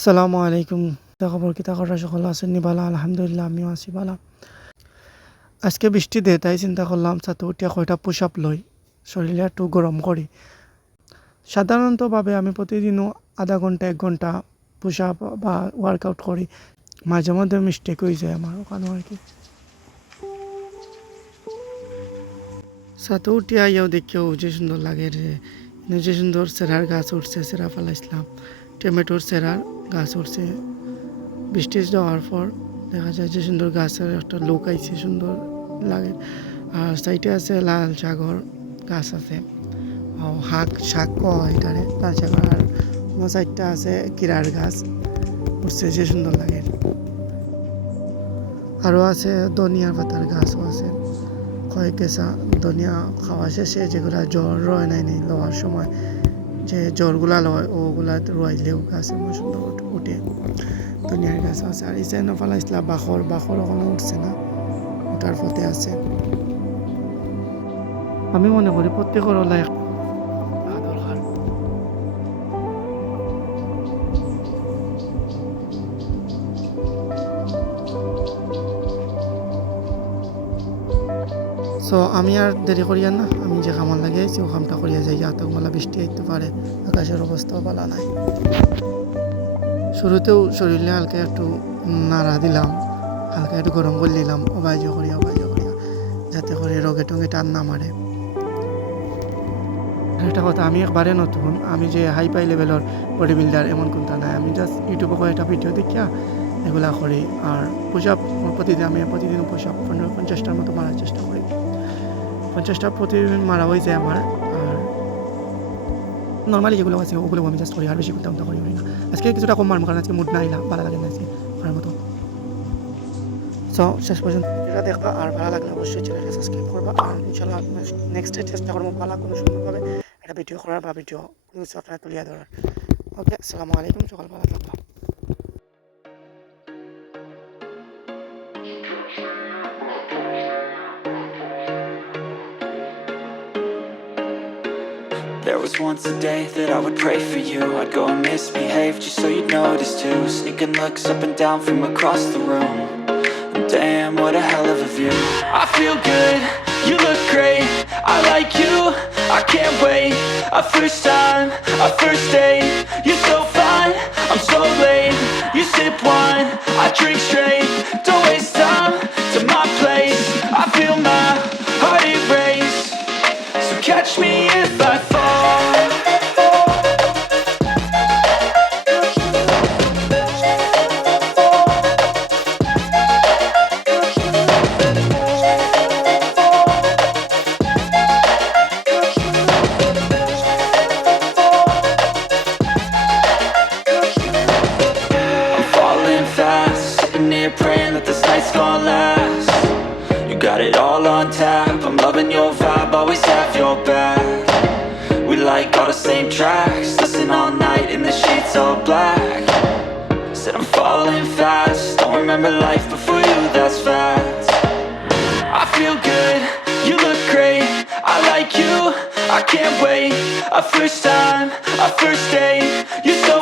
আসসালামু আলাইকুম। খবর কি তাকরা সকল আছেন নি বালা? আলহামদুলিল্লাহ আমিও আছি বালা। আজকে বৃষ্টি দে তাই চিন্তা করলাম ছাতে উঠিয়া কয়টা পুশ আপ লই, শরীরে একটু গরম করি। সাধারণতভাবে আমি প্রতিদিনও আধা ঘন্টা ১ ঘন্টা পুশ আপ বা ওয়ার্কআউট করি। মাঝে মধ্যে মিস্টেক হয়ে যায় আমার ওখানেও আর কি। ছাতে উঠিয়া আইয়াও দেখিও যে সুন্দর লাগে রে, যে সুন্দর চেরার গাছ উঠছে, চেরা ফেলাইছিলাম। টমেটোর চেরার গাছ উঠছে। বৃষ্টি যাওয়ার পর দেখা যায় যে সুন্দর গাছের একটা লুক আইছে, সুন্দর লাগে। আর সাইডে আছে লাল সাগর গাছ আছে, শাক কয় এটারে লাল সাগর। আর আমার সাইডটা আছে কিরার গাছ উঠছে, যে সুন্দর লাগে। আরও আছে ধনিয়ার পাতার গাছও আছে, কয়েক গেছা ধনিয়া খাওয়া শেষে যেগুলা জ্বর রয় নাই লওয়ার সময় যে জ্বরগুলা লয় ওগুলা রোয়াইলেও গাছ আমার সুন্দর উঠে। ধনিয়ার গাছ আছে। আর এই সাইডে ফেলাইছিলাম বাখর এখনো উঠছে না, ওঠার পথে আছে। আমি মনে করি প্রত্যেকের ওলাই দরকার। সো আমি আর দেরি করিয়া না, আমি যে খামার লাগিয়েছি ও খামটা করিয়া যাই, আতকমালা বৃষ্টি আইতে পারে, আকাশের অবস্থাও ভালো নাই। শুরুতেও শরীরে হালকা একটু নাড়া দিলাম, হালকা একটু গরম করে দিলাম অবাজ্য করিয়া যাতে করে রোগে টোগে টান না মারে। একটা কথা, আমি একবারে নতুন, আমি যে হাই লেভেলের বডি বিল্ডার এমন কোনটা নাই। আমি জাস্ট ইউটিউবে কয়েকটা ভিডিও দেখিয়া এগুলা করি। আর পুশ আপ আমি প্রতিদিন পুশ আপ 50টার মতো মারার চেষ্টা করি। 50টা প্রতিদিন মারা হয়ে যায় আমার। আর নর্মালি যেগুলো আছে ওগুলো আমি জাস্ট করি, আর বেশি করতে করি না। আজকে কিছুটা কম মারবো, কারণ আজকে মুড না আইলা, ভালো লাগে না আজকে করার মতো। সো শেষ পর্যন্ত এটা দেখবা, আর ভালো লাগলে অবশ্যই চ্যানেলকে সাবস্ক্রাইব করবা। আর ইনশাল্লাহ নেক্সট চেষ্টা করবো ভালো কোনো সুন্দরভাবে একটা ভিডিও করার বা ভিডিও কোনো কিছু আপনারা তুলিয়া ধরার। ওকে, আসসালামু আলাইকুম, সকাল ভালো থাকবা। There was once a day that I would pray for you. I'd go and misbehave just so you'd notice too. Sneaking looks up and down from across the room. Damn, what a hell of a view. I feel good, you look great, I like you, I can't wait. A first time, a first date, you're so fine, I'm so late. You sip wine, I drink straight, don't waste time to my place. I feel my heart erase, so catch me if I fall. Praying that this night's gonna last. You got it all on tap, I'm loving your vibe, always have your back. We like all the same tracks, listen all night in the sheets all black. Said I'm falling fast, don't remember life before you, that's fact. I feel good, you look great, I like you, I can't wait. A first time, a first date, you're so